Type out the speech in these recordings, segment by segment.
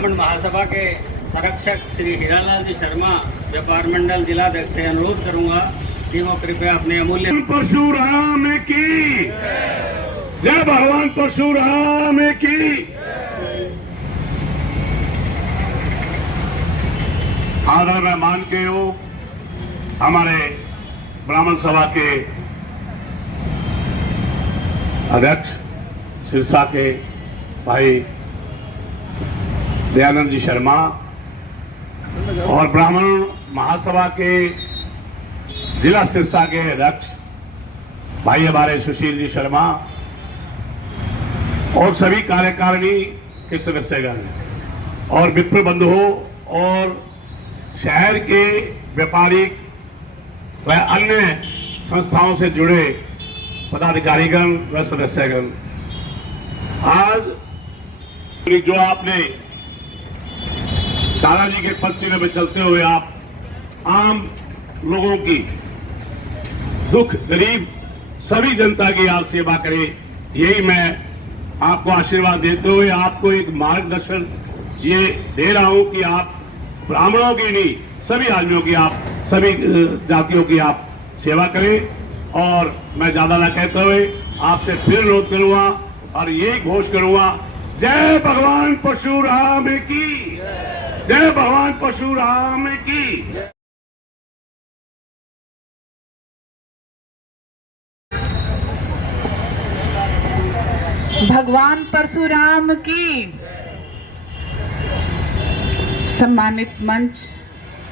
ब्राह्मण महासभा के संरक्षक श्री हीरालाल जी शर्मा व्यापार मंडल जिलाध्यक्ष से अनुरोध करूंगा कि वो कृपया अपने अमूल्य परशुराम की जय, भगवान परशुराम की। आदर मेहमान के हो हमारे ब्राह्मण सभा के अध्यक्ष सिरसा के भाई दयानंद जी शर्मा और ब्राह्मण महासभा के जिला सिरसा के अध्यक्ष भाई हमारे सुशील जी शर्मा और सभी कार्यकारिणी के सदस्यगण और मित्र बंधुओं और शहर के व्यापारिक व अन्य संस्थाओं से जुड़े पदाधिकारीगण व सदस्यगण, आज जो आपने दादाजी के पद चिन्ह में चलते हुए आप आम लोगों की दुख गरीब सभी जनता की आप सेवा करें, यही मैं आपको आशीर्वाद देते हुए आपको एक मार्गदर्शन ये दे रहा हूं कि आप ब्राह्मणों की नहीं सभी आदमियों की आप सभी जातियों की आप सेवा करें। और मैं ज्यादा ना कहते हुए आपसे फिर अनुरोध करूंगा और ये घोष करूंगा, जय भगवान परशुराम की, जय भगवान परशुराम की। भगवान परशुराम की। सम्मानित मंच,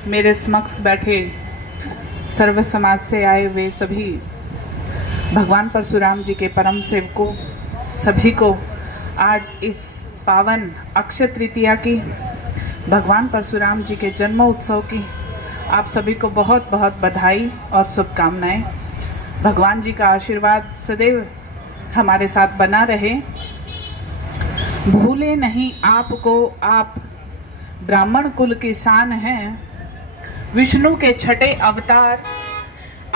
मेरे समक्ष बैठे सर्व समाज से आए हुए सभी भगवान परशुराम जी के परम सेवकों, सभी को आज इस पावन अक्षय तृतीया की, भगवान परशुराम जी के जन्म उत्सव की आप सभी को बहुत बहुत बधाई और शुभकामनाएं। भगवान जी का आशीर्वाद सदैव हमारे साथ बना रहे। भूले नहीं आपको, आप ब्राह्मण कुल की शान हैं, विष्णु के छठे अवतार,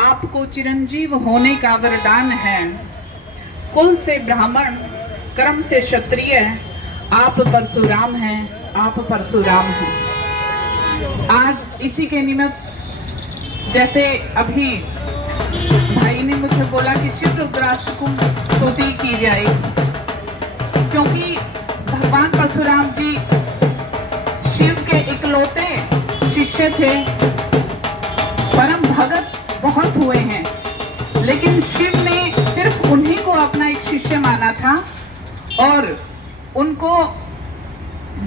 आपको चिरंजीव होने का वरदान है। कुल से ब्राह्मण, कर्म से क्षत्रिय, आप परशुराम हैं, आप परशुराम हैं। आज इसी के निमित्त, जैसे अभी भाई ने मुझे बोला कि शिव रुद्राष्टक को स्तुति की जाए, क्योंकि भगवान परशुराम जी शिव के इकलौते शिष्य थे। परम भगत बहुत हुए हैं, लेकिन शिव ने सिर्फ उन्हीं को अपना एक शिष्य माना था और उनको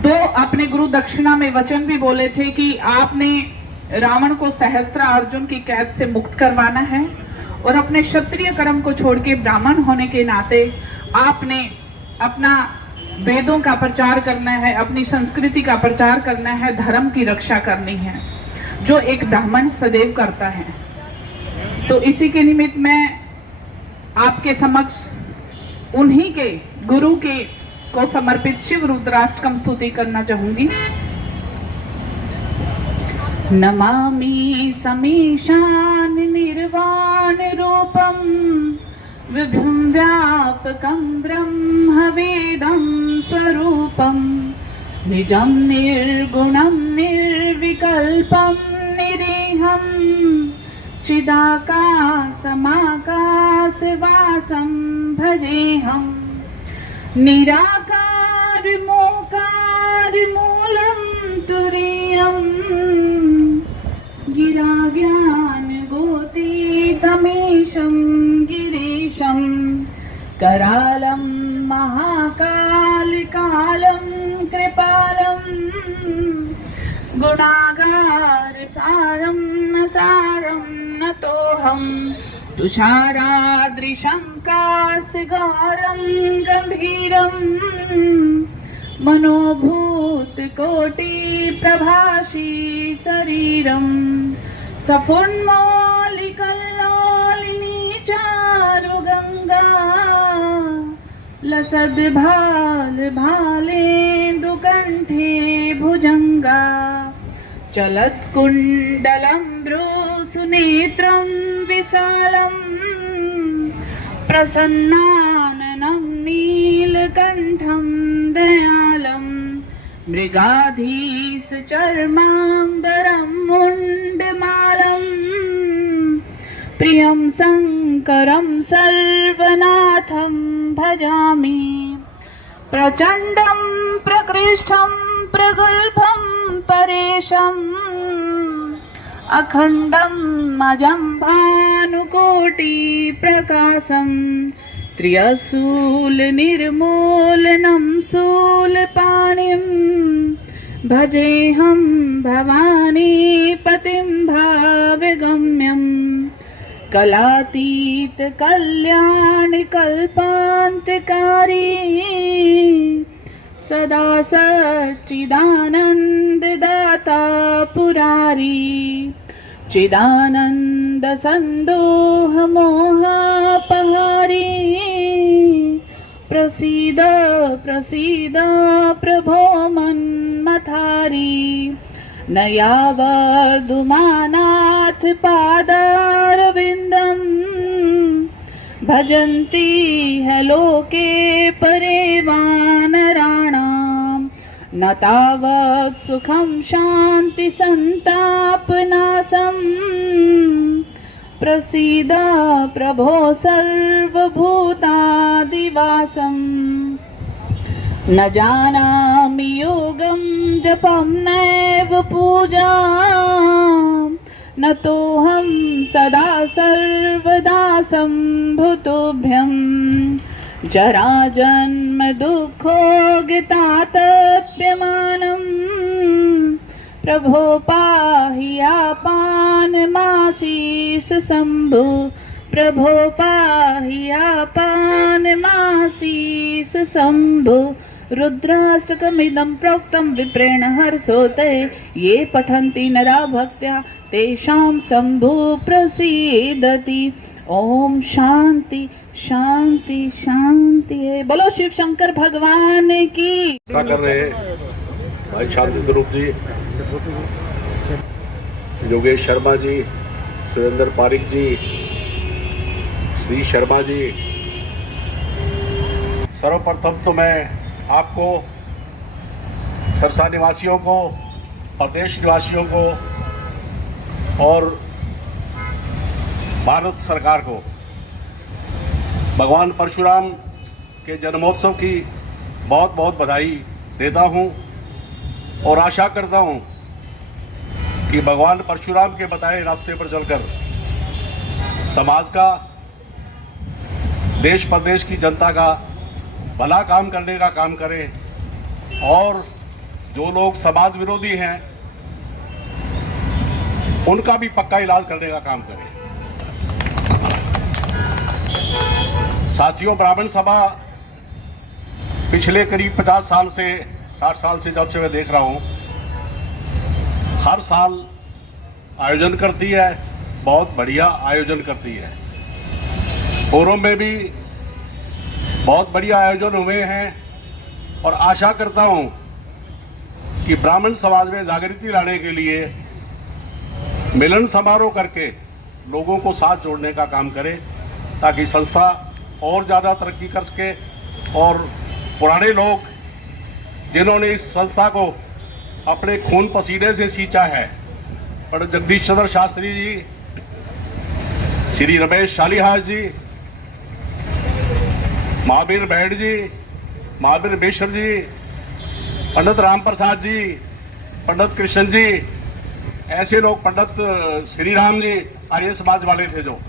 दो अपने गुरु दक्षिणा में वचन भी बोले थे कि आपने रावण को सहस्त्र अर्जुन की कैद से मुक्त करवाना है और अपने क्षत्रिय कर्म को छोड़ के ब्राह्मण होने के नाते आपने अपना वेदों का प्रचार करना है, अपनी संस्कृति का प्रचार करना है, धर्म की रक्षा करनी है, जो एक ब्राह्मण सदैव करता है। तो इसी के निमित्त मैं आपके समक्ष उन्हीं के गुरु के को समर्पित शिव रुद्राष्टकम स्तुति करना चाहूंगी। नमामि समीशान निर्वाण रूपम विभुं व्यापकं ब्रह्म वेदं स्वरूपं निजं निर्गुणं निर्विकल्पं निरीहं चिदाकाशमाकाशवासं भजेऽहं निराकार मोकार मूलं तुरीयं गिरा ज्ञान गोतीतमीशं गिरीशं करालं महाकालकालं कृपालं गुणागारतारं नसारं नतोऽहं तुषारादृशं काशगारं गम्भीरं मनोभूतकोटिप्रभासी शरीरं सफुन्मौलिकल्लोलिनी चारुगङ्गा लसद्भालेन्दुकण्ठे भुजङ्गा चलत्कुण्डलं भ्रूसुनेत्रं विशालं प्रसन्नाननं नीलकण्ठं दयालं मृगाधीश चर्माम्बरं मुण्डमालम् प्रियं शङ्करं सर्वनाथं भजामि। प्रचण्डं प्रकृष्टं प्रगल्भं परेशम् अखण्डं अजं भानुकोटिप्रकाशं त्र्यशूल निर्मूलनं शूलपाणिं भजेऽहं भवानीपतिं भावगम्यम् कलातीत कल्याण कल्पान्तकारी सदा सच्चिदानन्ददाता पुरारी चिदानन्द सन्दोह मोहापहारी प्रसीद प्रसीद प्रभो मन्मथारी न यावदुमानाथ पादारविन्दम् भजन्ति है लोके परे वानराणां न तावत् सुखं शान्ति सन्तापनाशम् प्रसीद प्रभो सर्वभूतादिवासम् न जानामि योगं जपं नैव पूजाम् न तोऽहं सदा सर्वदा सम्भुतोभ्यं जराजन्म दुःखोऽज्ञातप्यमानम् प्रभो पाहि आपानमासीस शम्भो प्रभो पाहि आपानमासीस शम्भो रुद्राष्टकमिदं प्रोक्तं विप्रेण हर्षोते ये पठन्ति नरा भक्त्या तेषां शम्भु प्रसीदति। ओम शांति शांति शांति है। बोलो शिव शंकर भगवान की। कर रहे भाई शांति स्वरूप जी, योगेश शर्मा जी, सुरेंद्र पारिक जी, श्री शर्मा जी, सर्वप्रथम तो मैं आपको, सरसा निवासियों को, प्रदेश निवासियों को और भारत सरकार को भगवान परशुराम के जन्मोत्सव की बहुत बहुत बधाई देता हूं और आशा करता हूं कि भगवान परशुराम के बताए रास्ते पर चलकर समाज का, देश प्रदेश की जनता का भला काम करने का काम करें और जो लोग समाज विरोधी हैं उनका भी पक्का इलाज करने का काम करें। साथियों, ब्राह्मण सभा पिछले करीब 50 साल से 60 साल से जब से मैं देख रहा हूं, हर साल आयोजन करती है, बहुत बढ़िया आयोजन करती है। पूर्व में भी बहुत बढ़िया आयोजन हुए हैं और आशा करता हूं कि ब्राह्मण समाज में जागृति लाने के लिए मिलन समारोह करके लोगों को साथ जोड़ने का काम करें ताकि संस्था और ज़्यादा तरक्की कर सके और पुराने लोग जिन्होंने इस संस्था को अपने खून पसीने से सींचा है, पंडित जगदीश चंद्र शास्त्री जी, श्री रमेश शालिहास जी, महावीर बैठ जी, महावीर मिश्र जी, पंडित राम प्रसाद जी, पंडित कृष्ण जी, ऐसे लोग, पंडित श्री राम जी आर्य समाज वाले थे जो,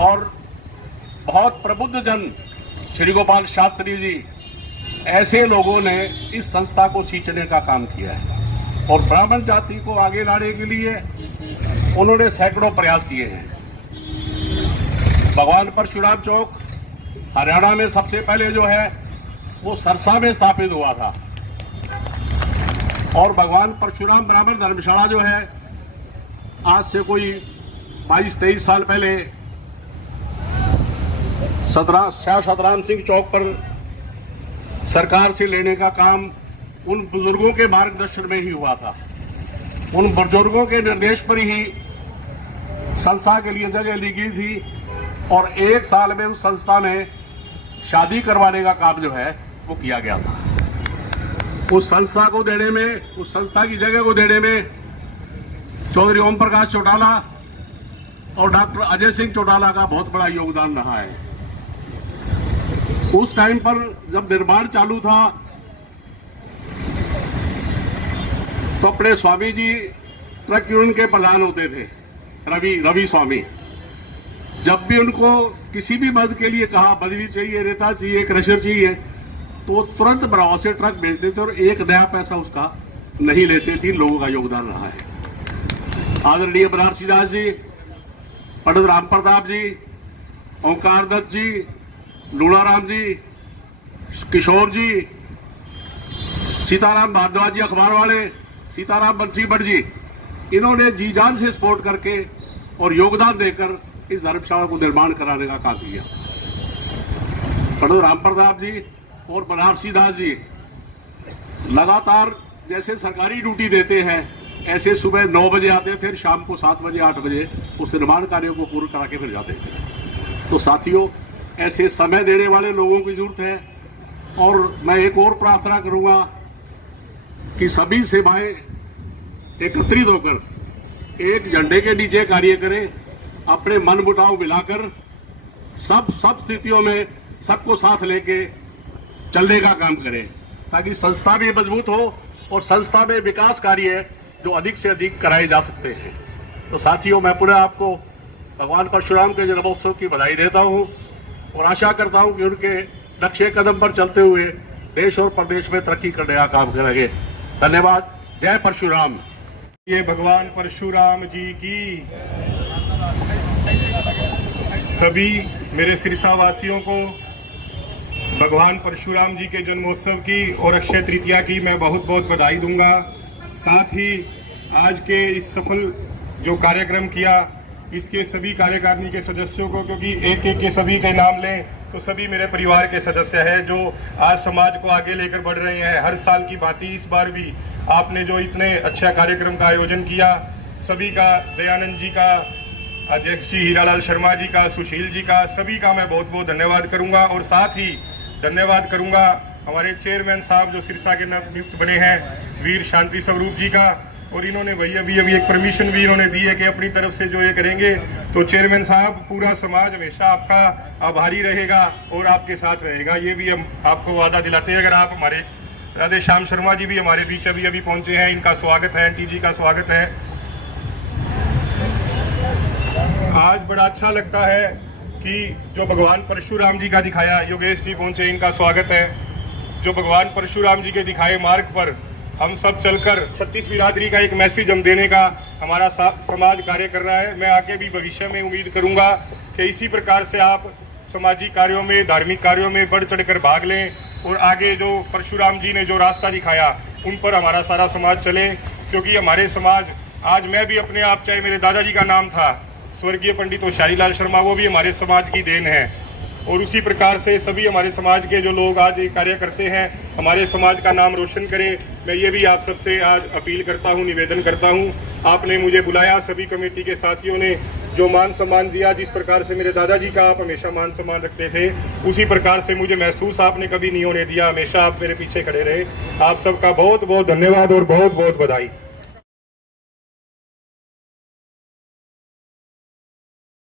और बहुत प्रबुद्ध जन श्री गोपाल शास्त्री जी, ऐसे लोगों ने इस संस्था को सींचने का काम किया है और ब्राह्मण जाति को आगे लाने के लिए उन्होंने सैकड़ों प्रयास किए हैं। भगवान परशुराम चौक हरियाणा में सबसे पहले जो है वो सरसा में स्थापित हुआ था और भगवान परशुराम ब्राह्मण धर्मशाला जो है आज से कोई 22-23 साल पहले शाह सतराम सिंह चौक पर सरकार से लेने का काम उन बुजुर्गों के मार्गदर्शन में ही हुआ था। उन बुजुर्गों के निर्देश पर ही संस्था के लिए जगह ली गई थी और 1 साल में उस संस्था में शादी करवाने का काम जो है वो किया गया था। उस संस्था को देने में, उस संस्था की जगह को देने में चौधरी ओम प्रकाश चौटाला और डॉक्टर अजय सिंह चौटाला का बहुत बड़ा योगदान रहा है। उस टाइम पर जब निर्माण चालू था तो अपने स्वामी जी ट्रक यूनियन के प्रधान होते थे, रवि स्वामी। जब भी उनको किसी भी मद के लिए कहा, बदली चाहिए, रेता चाहिए, क्रशर चाहिए, तो तुरंत बराव से ट्रक भेजते थे और एक नया पैसा उसका नहीं लेते थे। लोगों का योगदान रहा है। आदरणीय बनारसी दास जी, पंडित राम प्रताप जी, ओंकार दत्त जी, लूणाराम जी, किशोर जी, सीताराम भारद्वाज जी अखबार वाले, सीताराम बंसी भट्ट जी, इन्होंने जी जान से सपोर्ट करके और योगदान देकर इस धर्मशाला को निर्माण कराने का काम किया। पंडित राम प्रताप जी और बनारसी दास जी लगातार जैसे सरकारी ड्यूटी देते हैं, ऐसे सुबह 9 बजे आते थे, शाम को 7 बजे 8 बजे उस निर्माण कार्यों को पूरा करा के फिर जाते थे। तो साथियों, ऐसे समय देने वाले लोगों की जरूरत है। और मैं एक और प्रार्थना करूंगा कि सभी सेवाएं एकत्रित होकर एक झंडे के नीचे कार्य करें, अपने मन मुटाव मिलाकर सब स्थितियों में सबको साथ लेके चलने का काम करें, ताकि संस्था भी मजबूत हो और संस्था में विकास कार्य जो अधिक से अधिक कराए जा सकते हैं। तो साथियों, मैं पुनः आपको भगवान परशुराम के जन्मोत्सव की बधाई देता हूं और आशा करता हूं कि उनके नक्शे कदम पर चलते हुए देश और प्रदेश में तरक्की करने का काम करेंगे। धन्यवाद। जय परशुराम। ये भगवान परशुराम जी की सभी मेरे सिरसा वासियों को भगवान परशुराम जी के जन्मोत्सव की और अक्षय तृतीया की मैं बहुत बहुत बधाई दूंगा। साथ ही आज के इस सफल जो कार्यक्रम किया, इसके सभी कार्यकारिणी के सदस्यों को, क्योंकि एक एक के सभी के नाम लें तो सभी मेरे परिवार के सदस्य हैं जो आज समाज को आगे लेकर बढ़ रहे हैं। हर साल की भांति इस बार भी आपने जो इतने अच्छा कार्यक्रम का आयोजन किया, सभी का, दयानंद जी का, अध्यक्ष जी हीरालाल शर्मा जी का, सुशील जी का, सभी का मैं बहुत बहुत धन्यवाद करूंगा। और साथ ही धन्यवाद करूंगा हमारे चेयरमैन साहब जो सिरसा के नवनियुक्त बने हैं, वीर शांति स्वरूप जी का। और इन्होंने वही अभी एक परमिशन भी इन्होंने दी है कि अपनी तरफ से जो ये करेंगे। तो चेयरमैन साहब, पूरा समाज हमेशा आपका आभारी रहेगा और आपके साथ रहेगा, ये भी हम आपको वादा दिलाते हैं। अगर आप हमारे राधे श्याम शर्मा जी भी हमारे बीच अभी पहुंचे हैं, इनका स्वागत है, एनटी जी का स्वागत है। आज बड़ा अच्छा लगता है कि जो भगवान परशुराम जी का दिखाया, योगेश जी पहुंचे, इनका स्वागत है। जो भगवान परशुराम जी के दिखाए मार्ग पर हम सब चलकर 36 बिरादरी का एक मैसेज हम देने का हमारा समाज कार्य कर रहा है। मैं आगे भी भविष्य में उम्मीद करूंगा कि इसी प्रकार से आप सामाजिक कार्यों में, धार्मिक कार्यों में बढ़ चढ़कर भाग लें और आगे जो परशुराम जी ने जो रास्ता दिखाया उन पर हमारा सारा समाज चले। क्योंकि हमारे समाज, आज मैं भी अपने आप, चाहे मेरे दादाजी का नाम था स्वर्गीय पंडित होशियारीलाल शर्मा, वो भी हमारे समाज की देन है। और उसी प्रकार से सभी हमारे समाज के जो लोग आज ये कार्य करते हैं, हमारे समाज का नाम रोशन करें। मैं ये भी आप सबसे आज अपील करता हूँ, निवेदन करता हूँ। आपने मुझे बुलाया, सभी कमेटी के साथियों ने जो मान सम्मान दिया, जिस प्रकार से मेरे दादाजी का आप हमेशा मान सम्मान रखते थे, उसी प्रकार से मुझे महसूस आपने कभी नहीं होने दिया। हमेशा आप मेरे पीछे खड़े रहे। आप सबका बहुत बहुत धन्यवाद और बहुत बहुत बधाई।